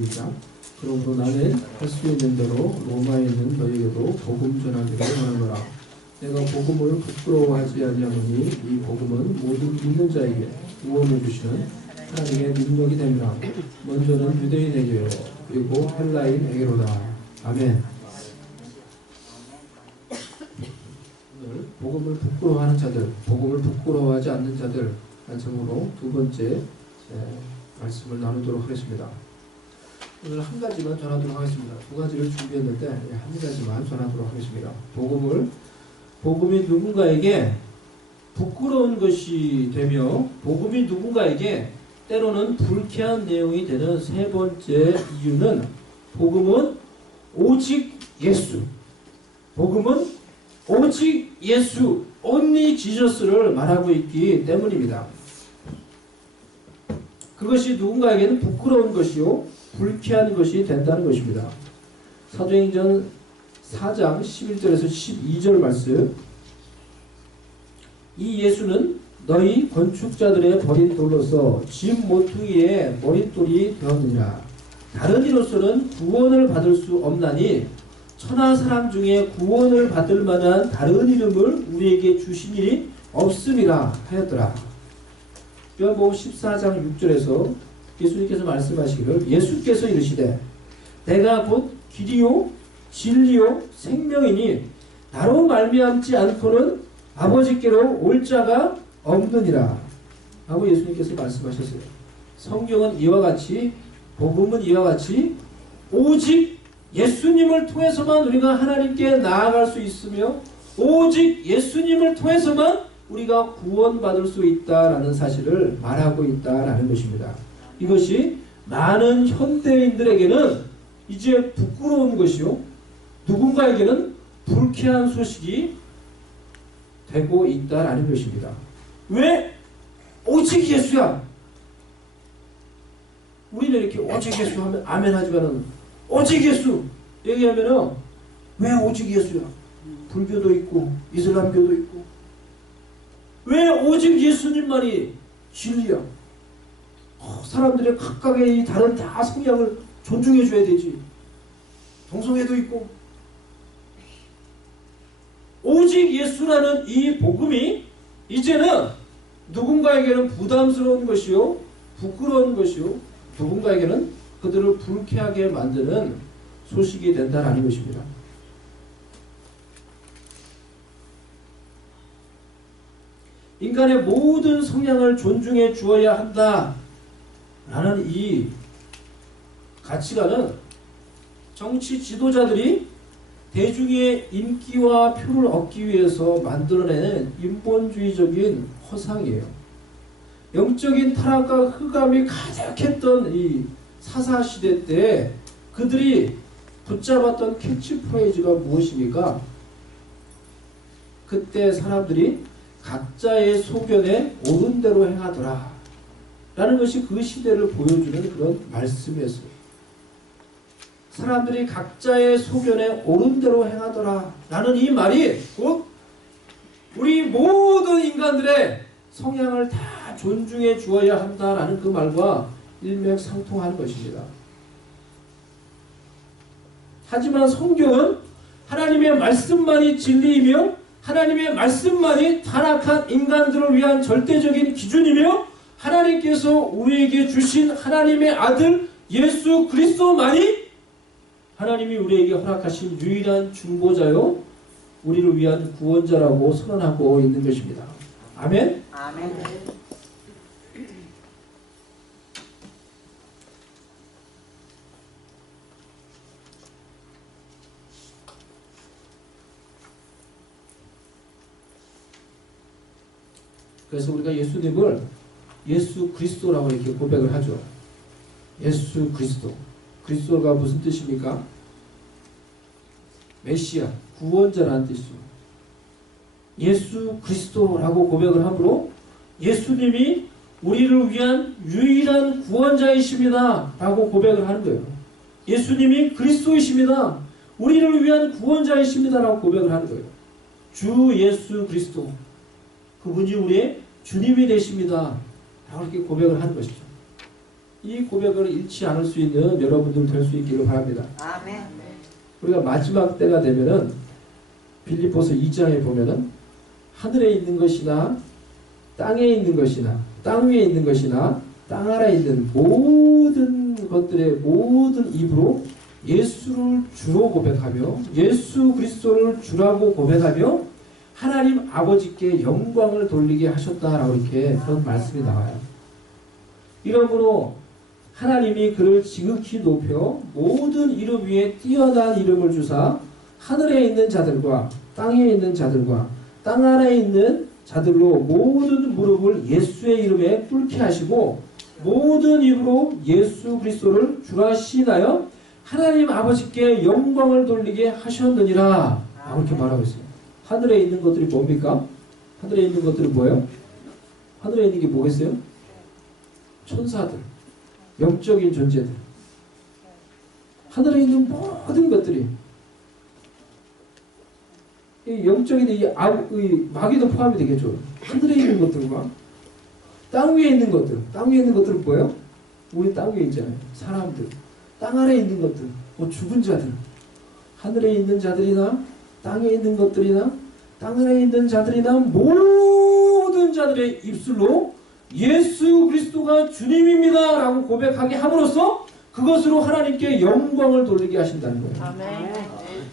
시작. 그러므로 나는 할 수 있는 대로 로마에 있는 너희에게도 복음 전하기를 원하노라. 내가 복음을 부끄러워하지 아니하노니 이 복음은 모든 믿는 자에게 구원을 주시는 하나님의 능력이 됩니다. 먼저는 유대인에게요 그리고 헬라인에게로다. 아멘. 오늘 복음을 부끄러워하는 자들, 복음을 부끄러워하지 않는 자들 한성으로 두 번째 말씀을 나누도록 하겠습니다. 오늘 한 가지만 전하도록 하겠습니다. 두 가지를 준비했는데 한 가지만 전하도록 하겠습니다. 복음이 누군가에게 부끄러운 것이 되며 복음이 누군가에게 때로는 불쾌한 내용이 되는 세 번째 이유는 복음은 오직 예수, 복음은 오직 예수, only Jesus를 말하고 있기 때문입니다. 그것이 누군가에게는 부끄러운 것이요 불쾌한 것이 된다는 것입니다. 사도행전 4장 11절에서 12절 말씀. 이 예수는 너희 건축자들의 버린 돌로서 집 모퉁이의 머릿돌이 되었느니라. 다른 이로서는 구원을 받을 수 없나니 천하 사람 중에 구원을 받을 만한 다른 이름을 우리에게 주신 일이 없음이라 하였더라. 요한복음 14장 6절에서 예수님께서 말씀하시기를 예수께서 이르시되 내가 곧 길이요 진리요 생명이니 나로 말미암지 않고는 아버지께로 올 자가 없느니라 하고 예수님께서 말씀하셨어요. 성경은 이와 같이 복음은 이와 같이 오직 예수님을 통해서만 우리가 하나님께 나아갈 수 있으며 오직 예수님을 통해서만 우리가 구원받을 수 있다라는 사실을 말하고 있다라는 것입니다. 이것이 많은 현대인들에게는 이제 부끄러운 것이요 누군가에게는 불쾌한 소식이 되고 있다라는 것입니다. 왜? 오직 예수야. 우리는 이렇게 오직 예수 하면 아멘 하지만은 오직 예수 얘기하면은 왜 오직 예수야? 불교도 있고 이슬람교도 있고 왜 오직 예수님만이 진리야? 사람들의 각각의 이 다른 다 성향을 존중해 줘야 되지. 동성애도 있고 오직 예수라는 이 복음이 이제는 누군가에게는 부담스러운 것이요 부끄러운 것이요 누군가에게는 그들을 불쾌하게 만드는 소식이 된다는 것입니다. 인간의 모든 성향을 존중해 주어야 한다 라는 이 가치관은 정치 지도자들이 대중의 인기와 표를 얻기 위해서 만들어내는 인본주의적인 허상이에요. 영적인 타락과 흑암이 가득했던 이 사사시대 때 그들이 붙잡았던 캐치프레이즈가 무엇입니까? 그때 사람들이 각자의 소견에 옳은 대로 행하더라 라는 것이 그 시대를 보여주는 그런 말씀이었어요. 사람들이 각자의 소견에 옳은 대로 행하더라 라는 이 말이 곧 우리 모든 인간들의 성향을 다 존중해 주어야 한다라는 그 말과 일맥상통하는 것입니다. 하지만 성경은 하나님의 말씀만이 진리이며 하나님의 말씀만이 타락한 인간들을 위한 절대적인 기준이며 하나님께서 우리에게 주신 하나님의 아들 예수 그리스도만이 하나님이 우리에게 허락하신 유일한 중보자요 우리를 위한 구원자라고 선언하고 있는 것입니다. 아멘? 아멘. 그래서 우리가 예수님을 예수 그리스도라고 이렇게 고백을 하죠. 예수 그리스도. 그리스도가 무슨 뜻입니까? 메시아, 구원자라는 뜻이죠. 예수 그리스도라고 고백을 함으로 예수님이 우리를 위한 유일한 구원자이십니다 라고 고백을 하는 거예요. 예수님이 그리스도이십니다. 우리를 위한 구원자이십니다 라고 고백을 하는 거예요. 주 예수 그리스도 그분이 우리의 주님이 되십니다 라고 이렇게 고백을 하는 것이죠. 이 고백을 잃지 않을 수 있는 여러분들 될 수 있기를 바랍니다. 아멘. 우리가 마지막 때가 되면은 빌립보서 2장에 보면은 하늘에 있는 것이나 땅에 있는 것이나 땅 위에 있는 것이나 땅 아래에 있는 모든 것들의 모든 입으로 예수를 주로 고백하며 예수 그리스도를 주라고 고백하며 하나님 아버지께 영광을 돌리게 하셨다라고 이렇게 그런 말씀이 나와요. 이러므로 하나님이 그를 지극히 높여 모든 이름 위에 뛰어난 이름을 주사 하늘에 있는 자들과 땅에 있는 자들과 땅 아래에 있는 자들로 모든 무릎을 예수의 이름에 꿇게 하시고 모든 입으로 예수 그리스도를 주라 시인하여 하나님 아버지께 영광을 돌리게 하셨느니라 라고 이렇게 말하고 있어요. 하늘에 있는 것들이 뭡니까? 하늘에 있는 것들이 뭐예요? 하늘에 있는 게 뭐겠어요? 천사들, 영적인 존재들, 하늘에 있는 모든 것들이 이 영적인 이 마귀도 포함이 되겠죠. 하늘에 있는 것들과 땅 위에 있는 것들, 땅 위에 있는 것들은 뭐예요? 우리 땅 위에 있잖아요. 사람들, 땅 아래에 있는 것들, 뭐 죽은 자들, 하늘에 있는 자들이나 땅에 있는 것들이나 땅 아래에 있는 자들이나 모든 자들의 입술로 예수 그리스도가 주님입니다 라고 고백하게 함으로써 그것으로 하나님께 영광을 돌리게 하신다는 거예요. 아멘.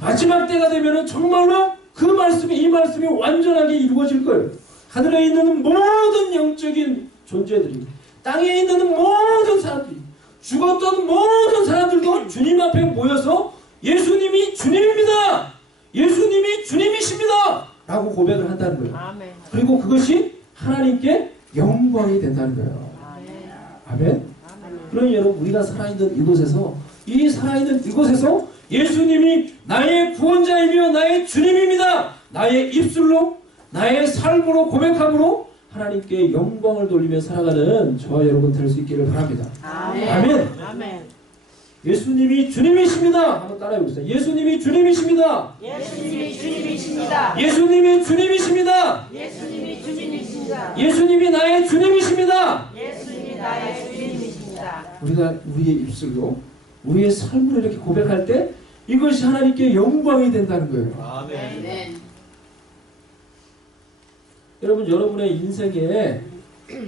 마지막 때가 되면은 정말로 그 말씀이 이 말씀이 완전하게 이루어질 거예요. 하늘에 있는 모든 영적인 존재들이 땅에 있는 모든 사람들이 죽었던 모든 사람들도 주님 앞에 모여서 예수님이 주님입니다. 예수님이 주님이십니다. 라고 고백을 한다는 거예요. 아멘. 그리고 그것이 하나님께 영광이 된다는 거예요. 아멘. 그러니 여러분 우리가 살아있는 이곳에서 이 살아있는 이곳에서 예수님이 나의 구원자이며 나의 주님입니다. 나의 입술로 나의 삶으로 고백함으로 하나님께 영광을 돌리며 살아가는 저와 여러분 될 수 있기를 바랍니다. 아멘. 아멘. 아멘. 예수님이 주님이십니다. 한번 따라해보세요. 예수님이 주님이십니다. 예수님이 주님이십니다. 예수님이 주님이십니다. 예수님이 주님이십니다. 예수님이 나의 주님이십니다. 예수님이 나의 주님이십니다. 우리가 우리의 입술로 우리의 삶으로 이렇게 고백할 때 이것이 하나님께 영광이 된다는 거예요. 아멘. 여러분 여러분의 인생에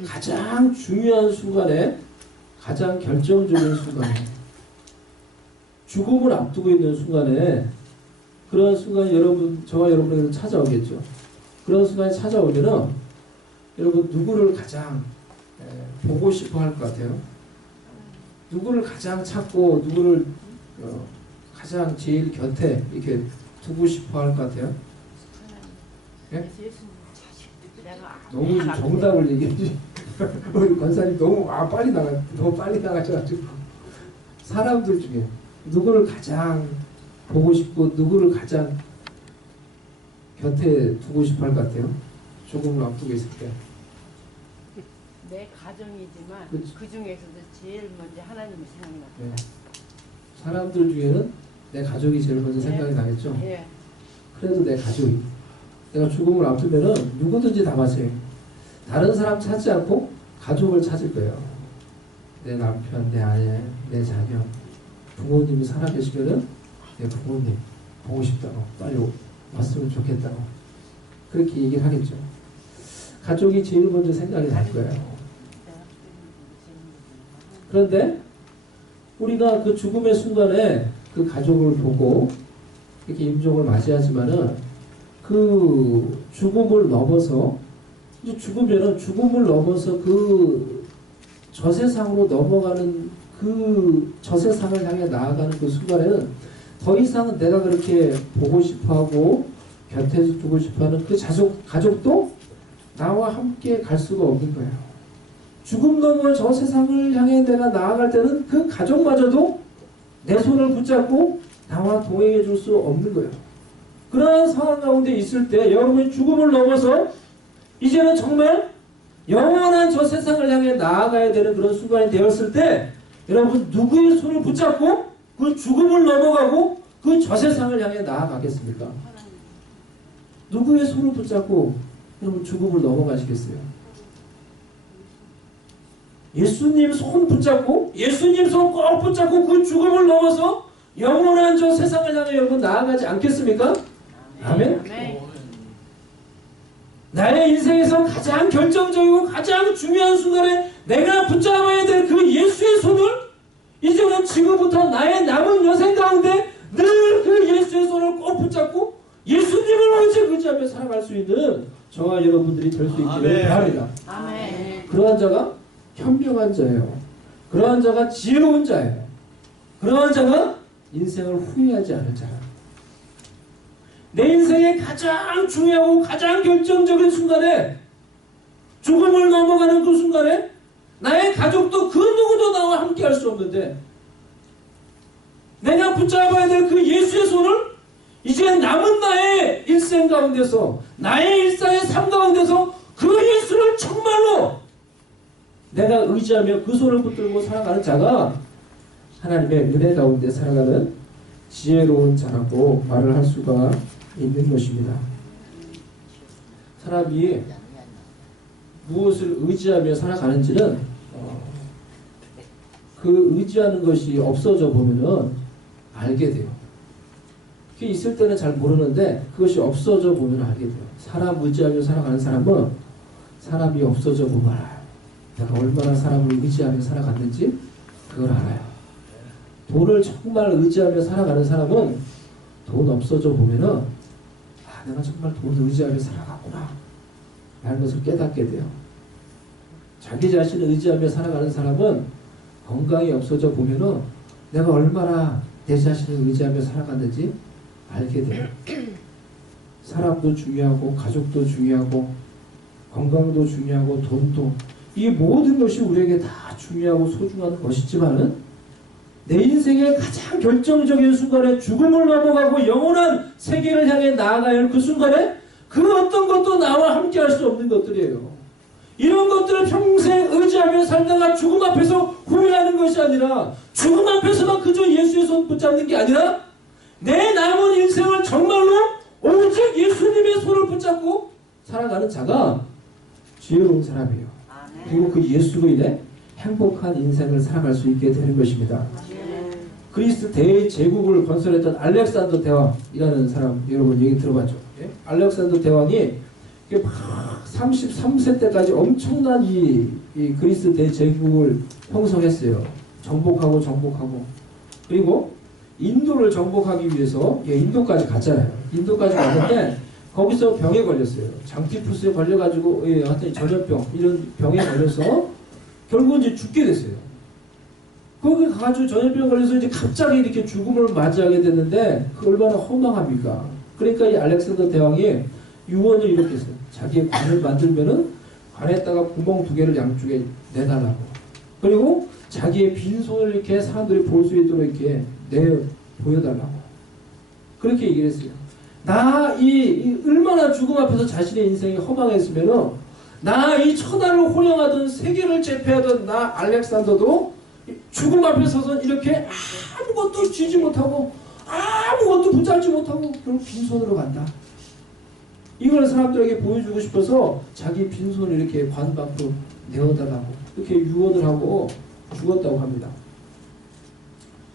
가장 중요한 순간에 가장 결정적인 순간에 죽음을 앞두고 있는 순간에 그런 순간이 여러분 저와 여러분에게 찾아오겠죠. 그런 순간이 찾아오면은 여러분 누구를 가장 보고 싶어 할 것 같아요? 누구를 가장 찾고 누구를 가장 제일 곁에 이렇게 두고 싶어 할 것 같아요? 예? 너무 정답을 얘기해주지. 우리 권사님 너무 빨리 나가셔가지고 사람들 중에 누구를 가장 보고 싶고 누구를 가장 곁에 두고 싶어 할 것 같아요? 죽음을 앞두고 있을 때. 내 가정이지만 그렇죠. 그 중에서도 제일 먼저 하나님이 생각납니다. 네. 사람들 중에는 내 가족이 제일 먼저 생각이 나겠죠. 예. 그래도 내 가족이 내가 죽음을 앞두면은 누구든지 다 마세요. 다른 사람 찾지 않고 가족을 찾을 거예요. 내 남편, 내 아내, 내 자녀, 부모님이 살아계시면은 내 부모님 보고 싶다고 빨리 왔으면 좋겠다고 그렇게 얘기를 하겠죠. 가족이 제일 먼저 생각이 날 거예요. 그런데 우리가 그 죽음의 순간에 그 가족을 보고 이렇게 임종을 맞이하지만은 그 죽음을 넘어서 이제 죽으면은 죽음을 넘어서 그 저세상으로 넘어가는 그 저세상을 향해 나아가는 그 순간에는 더 이상은 내가 그렇게 보고 싶어하고 곁에서 두고 싶어하는 그 가족도 나와 함께 갈 수가 없는 거예요. 죽음 넘어 저 세상을 향해 내가 나아갈 때는 그 가족마저도 내 손을 붙잡고 나와 동행해 줄 수 없는 거예요. 그러한 상황 가운데 있을 때 여러분이 죽음을 넘어서 이제는 정말 영원한 저 세상을 향해 나아가야 되는 그런 순간이 되었을 때 여러분 누구의 손을 붙잡고 그 죽음을 넘어가고 그 저 세상을 향해 나아가겠습니까? 누구의 손을 붙잡고 여러분 죽음을 넘어가시겠어요? 예수님 손 붙잡고 예수님 손 꼭 붙잡고 그 죽음을 넘어서 영원한 저 세상을 향해 여러분 나아가지 않겠습니까? 아멘. 아멘. 나의 인생에서 가장 결정적이고 가장 중요한 순간에 내가 붙잡아야 될 그 예수의 손을 이제는 지금부터 나의 남은 여생 가운데 늘 그 예수의 손을 꼭 붙잡고 예수님을 오직 의지하며 살아갈 수 있는 저와 여러분들이 될 수 있기를 바랍니다. 아멘. 그러한 자가 현명한 자예요. 그러한 자가 지혜로운 자예요. 그러한 자가 인생을 후회하지 않을 자라. 내 인생의 가장 중요하고 가장 결정적인 순간에 죽음을 넘어가는 그 순간에 나의 가족도 그 누구도 나와 함께 할 수 없는데 내가 붙잡아야 될 그 예수의 손을 이제 남은 나의 일생 가운데서 나의 일상의 삶 가운데서 그 예수를 정말로 내가 의지하며 그 손을 붙들고 살아가는 자가 하나님의 은혜 가운데 살아가는 지혜로운 자라고 말을 할 수가 있는 것입니다. 사람이 무엇을 의지하며 살아가는지는 그 의지하는 것이 없어져 보면은 알게 돼요. 그게 있을 때는 잘 모르는데 그것이 없어져 보면 알게 돼요. 사람 의지하며 살아가는 사람은 사람이 없어져 보면 알아요. 내가 얼마나 사람을 의지하며 살아갔는지 그걸 알아요. 돈을 정말 의지하며 살아가는 사람은 돈 없어져 보면은 아, 내가 정말 돈을 의지하며 살아갔구나 라는 것을 깨닫게 돼요. 자기 자신을 의지하며 살아가는 사람은 건강이 없어져 보면은 내가 얼마나 내 자신을 의지하며 살아갔는지 알게 돼요. 사람도 중요하고 가족도 중요하고 건강도 중요하고 돈도 이 모든 것이 우리에게 다 중요하고 소중한 것이지만은 내 인생의 가장 결정적인 순간에 죽음을 넘어가고 영원한 세계를 향해 나아가야 할 그 순간에 그 어떤 것도 나와 함께 할 수 없는 것들이에요. 이런 것들을 평생 의지하며 살다가 죽음 앞에서 후회하는 것이 아니라 죽음 앞에서만 그저 예수의 손 붙잡는 게 아니라 내 남은 인생을 정말로 오직 예수님의 손을 붙잡고 살아가는 자가 지혜로운 사람이에요. 그리고 그 예수로 인해 행복한 인생을 살아갈 수 있게 되는 것입니다. 그리스 대제국을 건설했던 알렉산더 대왕이라는 사람 여러분 얘기 들어봤죠? 예? 알렉산더 대왕이 33세 때까지 엄청난 이 그리스 대제국을 형성했어요. 정복하고 그리고 인도를 정복하기 위해서 인도까지 갔잖아요. 인도까지 갔는데 거기서 병에 걸렸어요. 장티푸스에 걸려가지고 하여튼 전염병 이런 병에 걸려서 결국은 이제 죽게 됐어요. 거기 가가지고 전염병 걸려서 이제 갑자기 이렇게 죽음을 맞이하게 됐는데 그 얼마나 허망합니까? 그러니까 이 알렉산더 대왕이 유언을 이렇게 했어요. 자기의 관을 만들면은 관에다가 구멍 2개를 양쪽에 내달라고. 그리고 자기의 빈손을 이렇게 사람들이 볼 수 있도록 이렇게 보여달라고. 그렇게 얘기를 했어요. 나 얼마나 죽음 앞에서 자신의 인생이 허망했으면은 나 이 천하를 호령하던 세계를 제패하던 나 알렉산더도 죽음 앞에 서서 이렇게 아무것도 쥐지 못하고 아무것도 붙잡지 못하고 결국 빈손으로 간다. 이걸 사람들에게 보여주고 싶어서 자기 빈손을 이렇게 관 밖으로 내어달라고 이렇게 유언을 하고 죽었다고 합니다.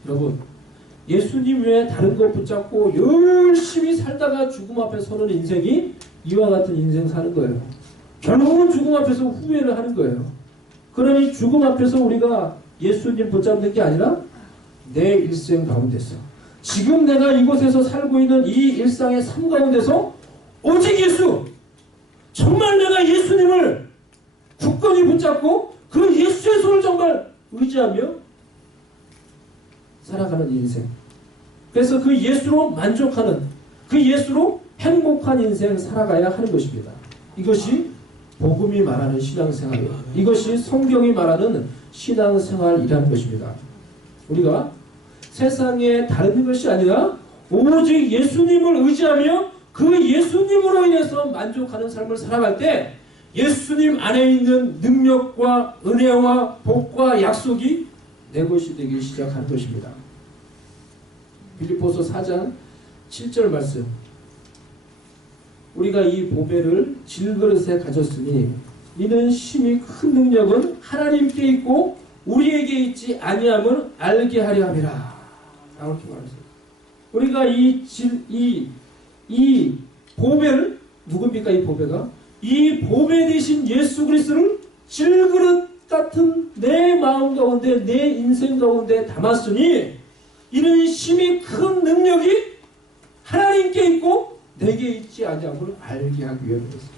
여러분 예수님 외에 다른 것 붙잡고 열심히 살다가 죽음 앞에 서는 인생이 이와 같은 인생 사는 거예요. 결국은 죽음 앞에서 후회를 하는 거예요. 그러니 죽음 앞에서 우리가 예수님 붙잡는 게 아니라 내 일생 가운데서 지금 내가 이곳에서 살고 있는 이 일상의 삶 가운데서 오직 예수! 정말 내가 예수님을 굳건히 붙잡고 그 예수의 손을 정말 의지하며 살아가는 인생. 그래서 그 예수로 만족하는 그 예수로 행복한 인생 살아가야 하는 것입니다. 이것이 복음이 말하는 신앙생활이에요. 이것이 성경이 말하는 신앙생활이라는 것입니다. 우리가 세상에 다른 것이 아니라 오직 예수님을 의지하며 그 예수님으로 인해서 만족하는 삶을 살아갈 때 예수님 안에 있는 능력과 은혜와 복과 약속이 내 것이 되기 시작하는 것입니다. 빌립보서 4장 7절 말씀. 우리가 이 보배를 질그릇에 가졌으니 이는 심히 큰 능력은 하나님께 있고 우리에게 있지 아니함을 알게 하려 함이라. 이렇게 말했어요. 우리가 이 보배를, 누굽니까 이 보배가? 이 보배 되신 예수 그리스도를 질그릇 같은 내 마음 가운데, 내 인생 가운데 담았으니 이는 심히 큰 능력이 하나님께 있고 내게 있지 아니함을 알게 하기 위함 그랬습니다.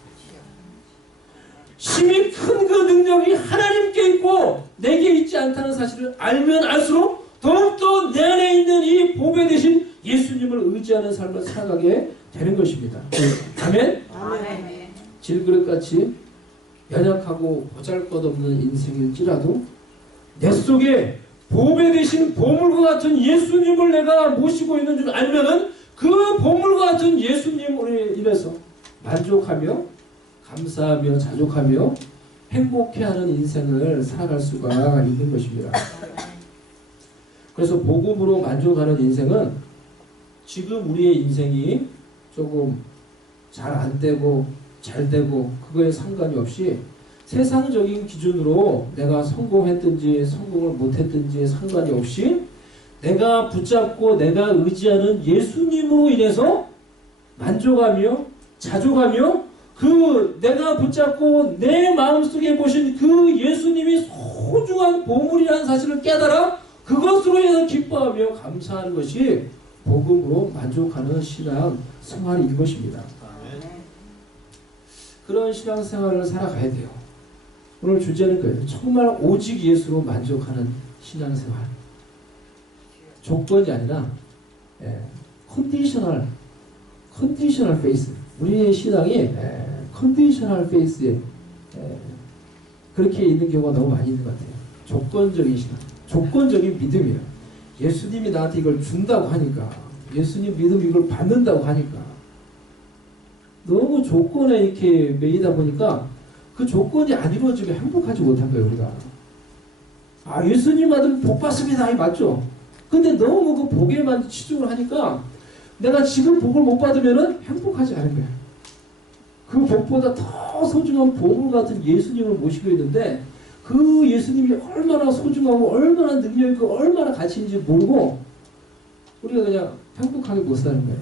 심히 큰 그 능력이 하나님께 있고 내게 있지 않다는 사실을 알면 알수록 더욱더 내 안에 있는 이 보배 되신 예수님을 의지하는 삶을 살아가게 되는 것입니다. 아멘? 아멘. 질그릇같이 연약하고 보잘것없는 인생일지라도 내 속에 보배 되신 보물과 같은 예수님을 내가 모시고 있는 줄 알면은 그 보물과 같은 예수님으로 인해서 만족하며 감사하며 자족하며 행복해하는 인생을 살아갈 수가 있는 것입니다. 그래서 복음으로 만족하는 인생은 지금 우리의 인생이 조금 잘 안 되고 잘 되고 그거에 상관이 없이 세상적인 기준으로 내가 성공했든지 성공을 못했든지 상관이 없이 내가 붙잡고 내가 의지하는 예수님으로 인해서 만족하며 자족하며 그 내가 붙잡고 내 마음속에 보신 그 예수님이 소중한 보물이라는 사실을 깨달아 그것으로 인해서 기뻐하며 감사하는 것이 복음으로 만족하는 신앙 생활인 것입니다. 그런 신앙 생활을 살아가야 돼요. 오늘 주제는 그예요. 정말 오직 예수로 만족하는 신앙 생활. 조건이 아니라 컨디셔널 페이스. 우리의 신앙이 컨디셔널 페이스에 그렇게 있는 경우가 너무 많이 있는 것 같아요. 조건적인 신앙, 조건적인 믿음이에요. 예수님이 나한테 이걸 준다고 하니까, 예수님 믿음 이걸 받는다고 하니까 너무 조건에 이렇게 매이다 보니까 그 조건이 안 이루어지면 행복하지 못한 거예요, 우리가. 아, 예수님 받으면 복 받습니다. 이 맞죠? 근데 너무 그 복에만 치중을 하니까 내가 지금 복을 못 받으면 행복하지 않은 거야. 그 복보다 더 소중한 보물 같은 예수님을 모시고 있는데 그 예수님이 얼마나 소중하고 얼마나 능력 있고 얼마나 가치 있는지 모르고 우리가 그냥 행복하게 못 사는 거예요.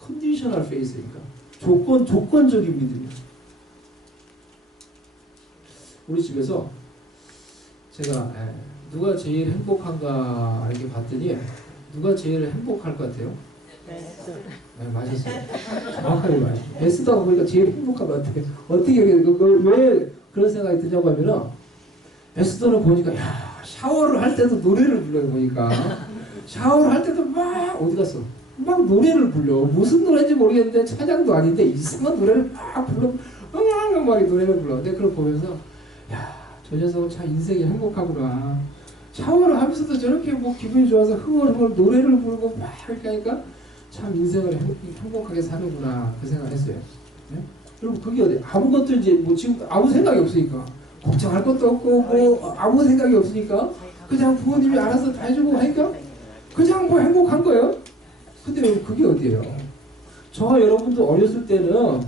컨디셔널 페이스니까 조건적인 믿음이에요. 우리 집에서 제가 누가 제일 행복한가 이렇게 봤더니 누가 제일 행복할 것 같아요? 네, 맞았어요. 정확하게 맞았어요. 베스트하고 보니까 제일 행복한 것 같아요. 어떻게 왜 그런 생각이 드냐고 하면은 베스트는 보니까 야 샤워를 할 때도 노래를 불러요. 보니까 샤워를 할 때도 막 어디 갔어? 막 노래를 불러. 무슨 노래인지 모르겠는데 찬양도 아닌데 이상한 노래를 막 불러. 엉망엉망하게 노래를 불러. 근데 그걸 보면서 야 저 녀석은 참 인생이 행복하구나. 샤워를 하면서도 저렇게 뭐 기분이 좋아서 흥얼흥얼 노래를 부르고 막 이렇게 하니까 참 인생을 행복하게 사는구나 그 생각을 했어요. 네? 그리고 그게 어디 아무것도 이제 뭐 지금 아무 생각이 없으니까 걱정할 것도 없고 뭐 아무 생각이 없으니까 그냥 부모님이 알아서 다 해주고 하니까 그냥 뭐 행복한 거예요. 근데 그게 어디예요? 저와 여러분도 어렸을 때는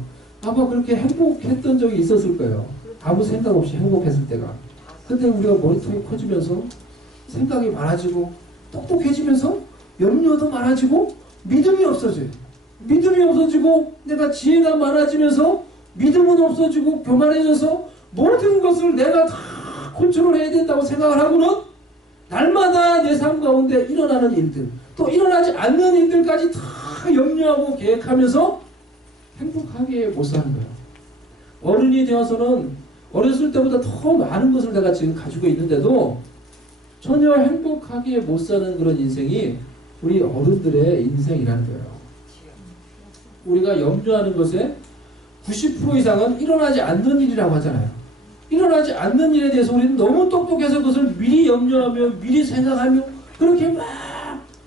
아마 그렇게 행복했던 적이 있었을 거예요. 아무 생각 없이 행복했을 때가. 근데 우리가 머리통이 커지면서 생각이 많아지고 똑똑해지면서 염려도 많아지고 믿음이 없어져요. 믿음이 없어지고 내가 지혜가 많아지면서 믿음은 없어지고 교만해져서 모든 것을 내가 다 컨트롤해야 된다고 생각을 하고는 날마다 내 삶 가운데 일어나는 일들 또 일어나지 않는 일들까지 다 염려하고 계획하면서 행복하게 못 사는 거예요. 어른이 되어서는 어렸을 때보다 더 많은 것을 내가 지금 가지고 있는데도 전혀 행복하게 못 사는 그런 인생이 우리 어른들의 인생이라는 거예요. 우리가 염려하는 것의 90% 이상은 일어나지 않는 일이라고 하잖아요. 일어나지 않는 일에 대해서 우리는 너무 똑똑해서 그것을 미리 염려하며 미리 생각하며 그렇게 막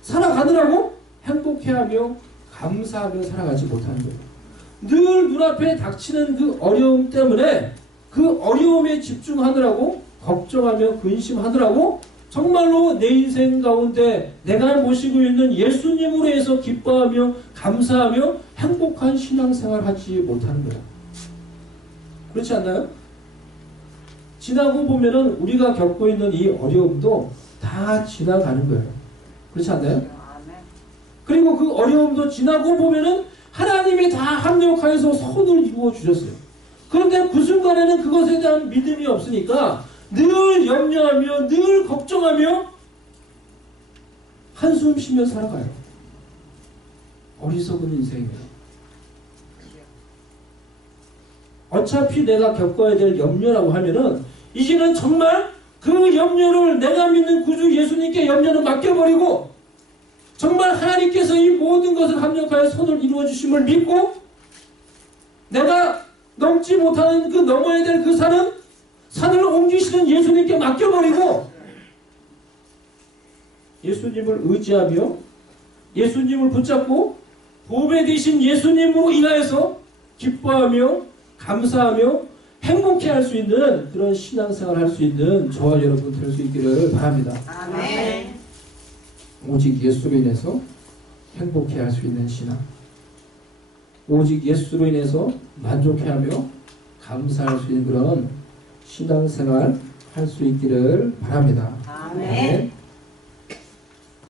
살아가느라고 행복해하며 감사하며 살아가지 못하는 거예요. 늘 눈앞에 닥치는 그 어려움 때문에 그 어려움에 집중하느라고 걱정하며 근심하느라고 정말로 내 인생 가운데 내가 모시고 있는 예수님으로 해서 기뻐하며 감사하며 행복한 신앙생활을 하지 못하는 거예요. 그렇지 않나요? 지나고 보면은 우리가 겪고 있는 이 어려움도 다 지나가는 거예요. 그렇지 않나요? 그리고 그 어려움도 지나고 보면은 하나님이 다 합력하여서 선을 이루어 주셨어요. 그런데 그 순간에는 그것에 대한 믿음이 없으니까 늘 염려하며 늘 걱정하며 한숨 쉬며 살아가요. 어리석은 인생이에요. 어차피 내가 겪어야 될 염려라고 하면은 이제는 정말 그 염려를 내가 믿는 구주 예수님께 염려는 맡겨버리고 정말 하나님께서 이 모든 것을 합력하여 선을 이루어 주심을 믿고 내가 넘지 못하는 그 넘어야 될 그 산을 옮기시는 예수님께 맡겨버리고 예수님을 의지하며 예수님을 붙잡고 보배 되신 예수님으로 인하여서 기뻐하며 감사하며 행복해 할 수 있는 그런 신앙생활 할 수 있는 저와 여러분 될 수 있기를 바랍니다. 아멘. 오직 예수로 인해서 행복해 할 수 있는 신앙, 오직 예수로 인해서 만족해하며 감사할 수 있는 그런 신앙생활 할 수 있기를 바랍니다. 아멘.